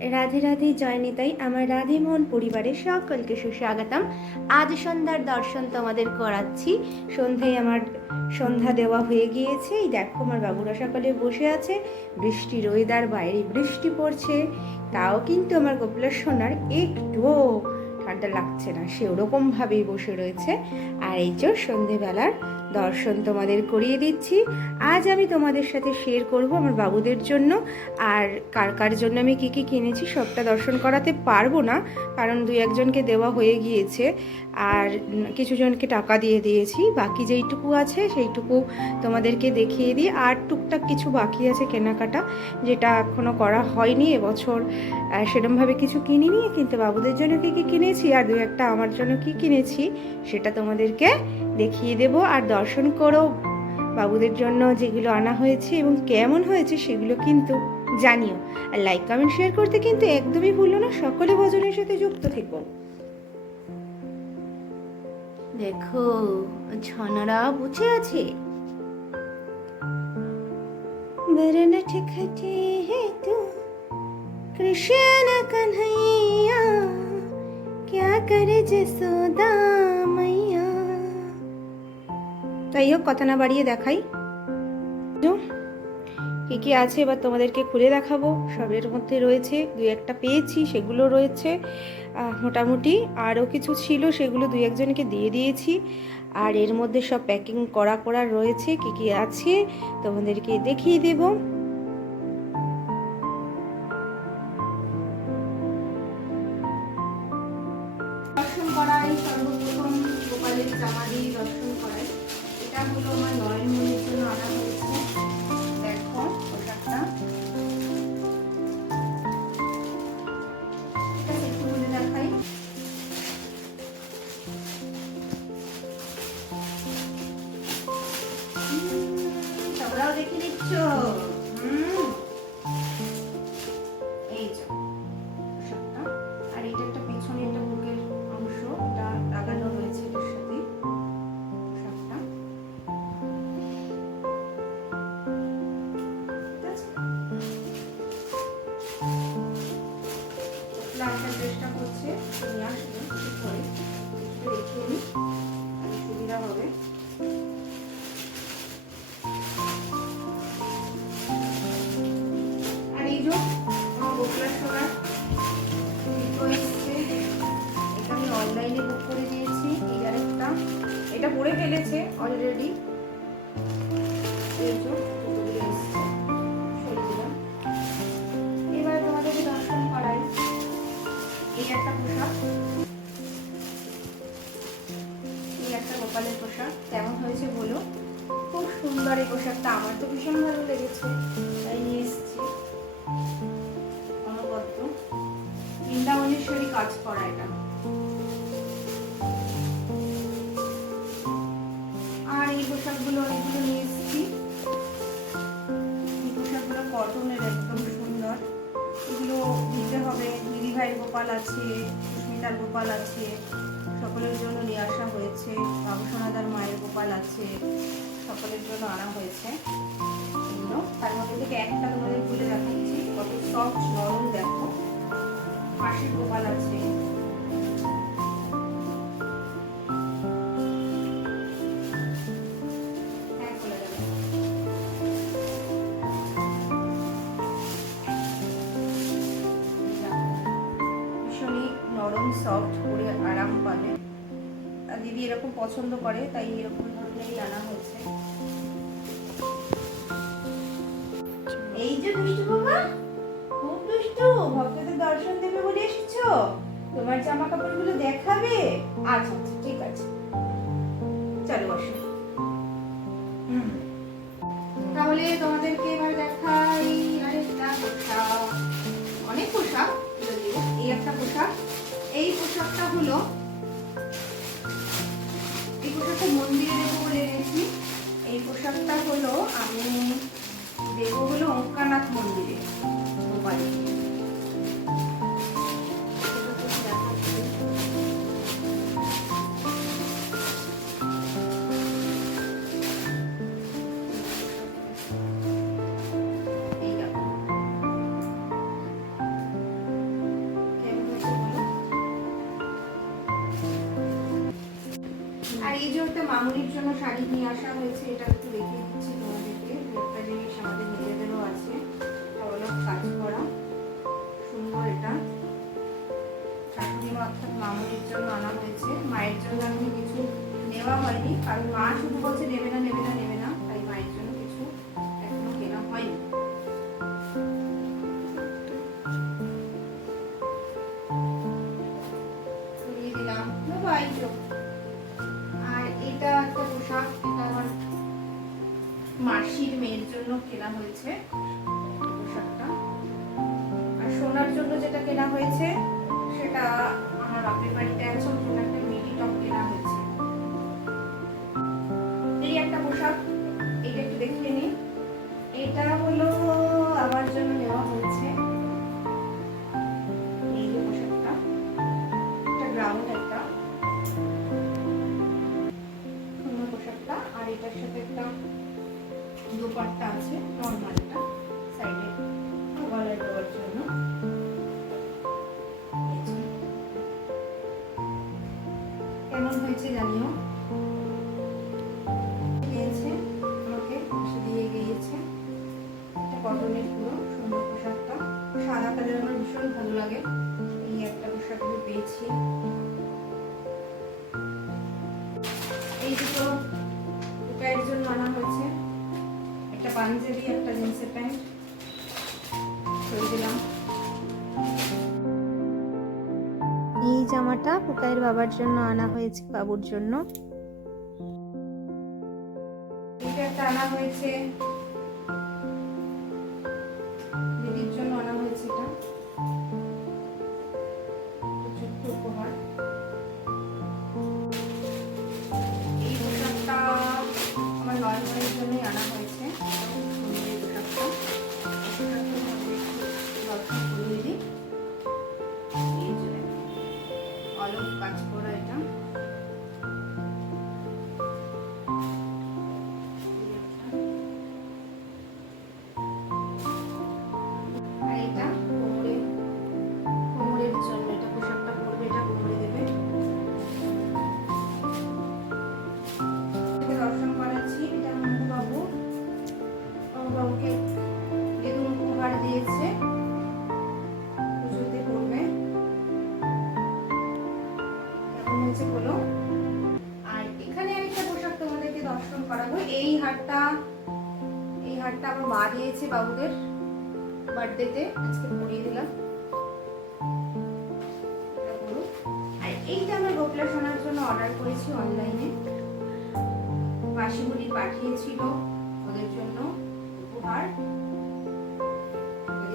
রাধে রাধে জয়নিতাই, আমার রাধে মোহন পরিবারের সকলকে সুস্বাগতম। আজ সন্ধ্যার দর্শন তোমাদের করাচ্ছি। সন্ধ্যায় আমার সন্ধ্যা দেওয়া হয়ে গিয়েছে। এই দেখো, আমার বাবুরা সকালে বসে আছে। বৃষ্টি ওয়েদার বাইরে বৃষ্টি পড়ছে। তাও কিন্তু আমার গোপালের সোনার একটুও ঠান্ডা লাগছে না। সে ওরকমভাবেই বসে রয়েছে। আর এই যে সন্ধেবেলার দর্শন তোমাদের করিয়ে দিচ্ছি। আজ আমি তোমাদের সাথে শেয়ার করব আমার বাবুদের জন্য। আর কার কার জন্য আমি কী কী কিনেছি সবটা দর্শন করাতে পারব না কারণ দুই একজনকে দেওয়া হয়ে গিয়েছে। আর উম, কিছু জনকে টাকা দিয়ে দিয়েছি। বাকি যেইটুকু আছে সেইটুকু তোমাদেরকে দেখিয়ে দিই। আর টুকটাক কিছু বাকি আছে কেনাকাটা যেটা এখনও করা হয়নি এবছর। সেরমভাবে কিছু কিনিনি কিন্তু বাবুদের জন্য কী কী কিনেছি? আর দু একটা আমার জন্য কি কিনেছি সেটা তোমাদেরকে দেখিয়ে দেব আর দর্শন করো বাবুদের জন্য যেগুলো আনা হয়েছে এবং কেমন হয়েছে সেগুলো কিন্তু জানিও আর লাইক কমেন্ট শেয়ার করতে কিন্তু একদমই ভুলো না সকলে ভজনের সাথে যুক্ত থেকো দেখো ছনারা বুঝে আছে बरनट खटे है तू कृष्ण कन्हैया क्या करे जसोदा मैया তাই হোক, কথা না বাড়িয়ে দেখাই। কী কি আছে এবার তোমাদেরকে খুলে দেখাবো। সবের মধ্যে রয়েছে, দুই একটা পেয়েছি, সেগুলো রয়েছে। মোটামুটি আরও কিছু ছিল, সেগুলো দুই একজনকে দিয়ে দিয়েছি। আর এর মধ্যে সব প্যাকিং করা করা রয়েছে, কি কি আছে তোমাদেরকে দেখিয়ে দেব। এটা হলো আমার নয়নমণির জন্য আনা এই যে আমার আমি অনলাইনে বুক করে দিয়েছি এটা ফেলেছে অলরেডি এবার তোমাদেরকে দর্শন করাই। এই একটা পোশাক। এই একটা গোপালের পোশাক। হয়েছে বলো? খুব সুন্দর এই পোশাকটা। আমার তো ভীষণ ভালো লেগেছে। তাই নিয়ে এসেছি। বৃন্দাবনেশ্বরী কাজ করা এটা। আর এই পোশাকগুলো অনেকগুলো নিয়ে এসেছি এই পোশাকগুলো কটনের একদম সুন্দর। এগুলো দিতে হবে। দিদিভাই গোপাল আছে, সুস্মিতার গোপাল আছে, সকলের জন্য নিয়ে আসা হয়েছে। বাবুসোনাদার মায়ের গোপাল আছে, সকলের জন্য আনা হয়েছে। এগুলো তার মধ্যে থেকে একটা তোমাদের আছে নরম সফট করে আরাম পাবে। আর দিদি এরকম পছন্দ করে, তাই এরকম ধরনেরই আনা হয়েছে এই যে বাবা দুষ্টু ভক্তদের দর্শন দেবে বলে এসেছ? তোমার জামা কাপড়গুলো দেখাবে? আচ্ছা আচ্ছা ঠিক আছে। চলো বসো। তাহলে তোমাদেরকে এবার দেখাই আরেকটা পোশাক। অনেক পোশাক এই একটা পোশাক। এই পোশাকটা হলো, এই পোশাকটা মন্দিরে দেবো বলে এনেছি। এই পোশাকটা হলো আমি দেবো হলো অঙ্কানাথ মন্দিরে। আর এই যে মামুনির জন্য শাড়ি নিয়ে আসা হয়েছে, এটা একটু দিচ্ছি তোমাদেরকে। একটা জিনিস আমাদের নিজেদেরও আছে। অনেক কাজ করা। সুন্দর এটা। অর্থাৎ মামুনির জন্য আনা হয়েছে। মায়ের জন্য আমি কিছু নেওয়া হয়নি, কারণ মা শুধু বলছে, নেবে না নেবে না, নেবে কেনা হয়েছে। পোশাকটা। আর সোনার জন্য যেটা কেনা হয়েছে, সেটা আমার বাপের বাড়িতে আছে ওর জন্য একটা মিডি টপ কেনা হয়েছে। এই একটা পোশাক এটা একটু দেখিয়ে নিই এটা হলো আমার জন্য নেওয়া হয়েছে। এই পোশাকটা একটা গ্রাউন্ড একটা। সুন্দর পোশাকটা, আর এটার সাথে একটা দোপাট্টা হয়েছে জানিও। দিয়েছে আমাকে দিয়ে গিয়েছে। কটনের পুরো সুন্দর পোশাকটা। সাদা আমার ভীষণ ভালো লাগে। এই একটা পোশাক পেয়েছি। এই দুটো টুকাইয়ের জন্য আনা হয়েছে। একটা পাঞ্জাবি, একটা জিন্সের প্যান্ট। এই জামাটা পুকাইয়ের বাবার জন্য আনা হয়েছে বাবুর জন্য। এটা আনা হয়েছে। হয়েছে বলো। আর এখানে আরেকটা পোশাক তোমাদেরকে দর্শন করাবো। এই হারটা এই হারটা আমার মা দিয়েছে বাবুদের বার্থডেতে আজকে পরিয়ে দিলাম। আর এইটা আমার গোপলা সোনার জন্য অর্ডার করেছি অনলাইনে মাসিমুনি পাঠিয়েছিল ওদের জন্য উপহার।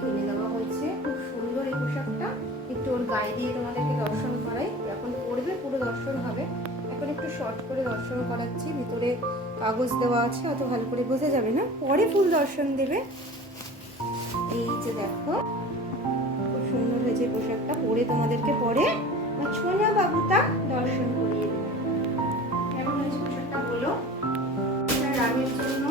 কিনে দেওয়া হয়েছে। খুব সুন্দর এই পোশাকটা। একটু ওর গায়ে দিয়ে তোমাদেরকে দর্শন করাই। পড়বে, পুরো দর্শন হবে। এখন একটু শর্ট করে দর্শন করাচ্ছি, ভিতরে কাগজ দেওয়া আছে, অত ভালো করে বোঝা যাবে না। পরে ফুল দর্শন দেবে। এই যে দেখো, খুব সুন্দর হয়েছে পোশাকটা, পরে তোমাদেরকে পরে ছোনা বাবুটা দর্শন করিয়ে দেবে। কেমন হয়েছে পোশাকটা বলো? রাগের জন্য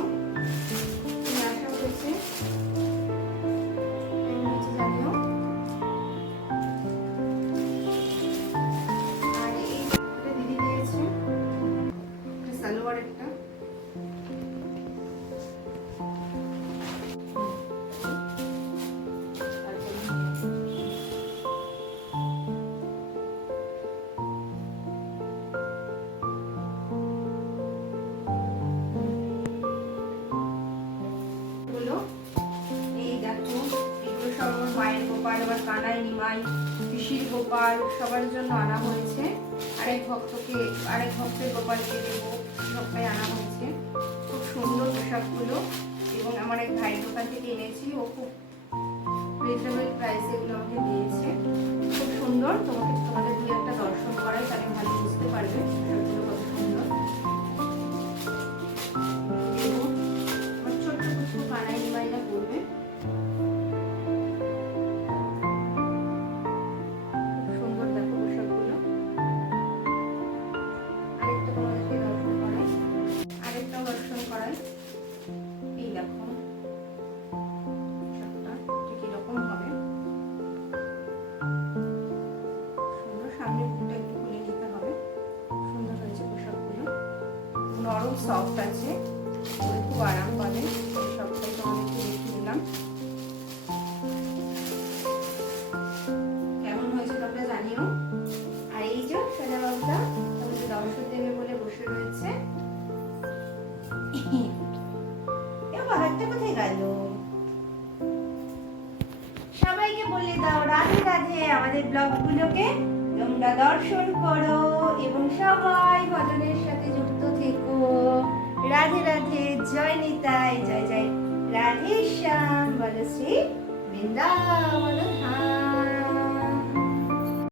নিমাই পিসির গোপাল সবার জন্য আনা হয়েছে। আরেক ভক্তকে, আরেক ভক্তের গোপালকে দেবো সবটাই আনা হয়েছে। খুব সুন্দর পোশাকগুলো এবং আমার এক ভাইয়ের দোকান থেকে এনেছি। ও খুব রিজনেবল প্রাইসে এগুলো আমাকে দিয়েছে। খুব সুন্দর। তোমাকে, তোমাদের দুই একটা দর্শন করাই তাহলে ভালো বুঝতে পারবে। সফট আছে। খুব আরাম পাবে এই সবটাই তোমাদেরকে দেখিয়ে দিলাম কেমন হয়েছে তোমরা জানিও? আর এই যে সোজা বাবুটা তোমাদের দর্শন দেবে বলে বসে রয়েছে। এ বাহারটা কোথায় সবাইকে বলে দাও রাধে রাধে আমাদের ব্লগগুলোকে। তোমরা দর্শন করো এবং সবাই ভজনের সাথে রাধে রাধে জয় নিতাই জয় জয়। রাধে শ্যাম বলো শ্রী বৃন্দাবন ধাম।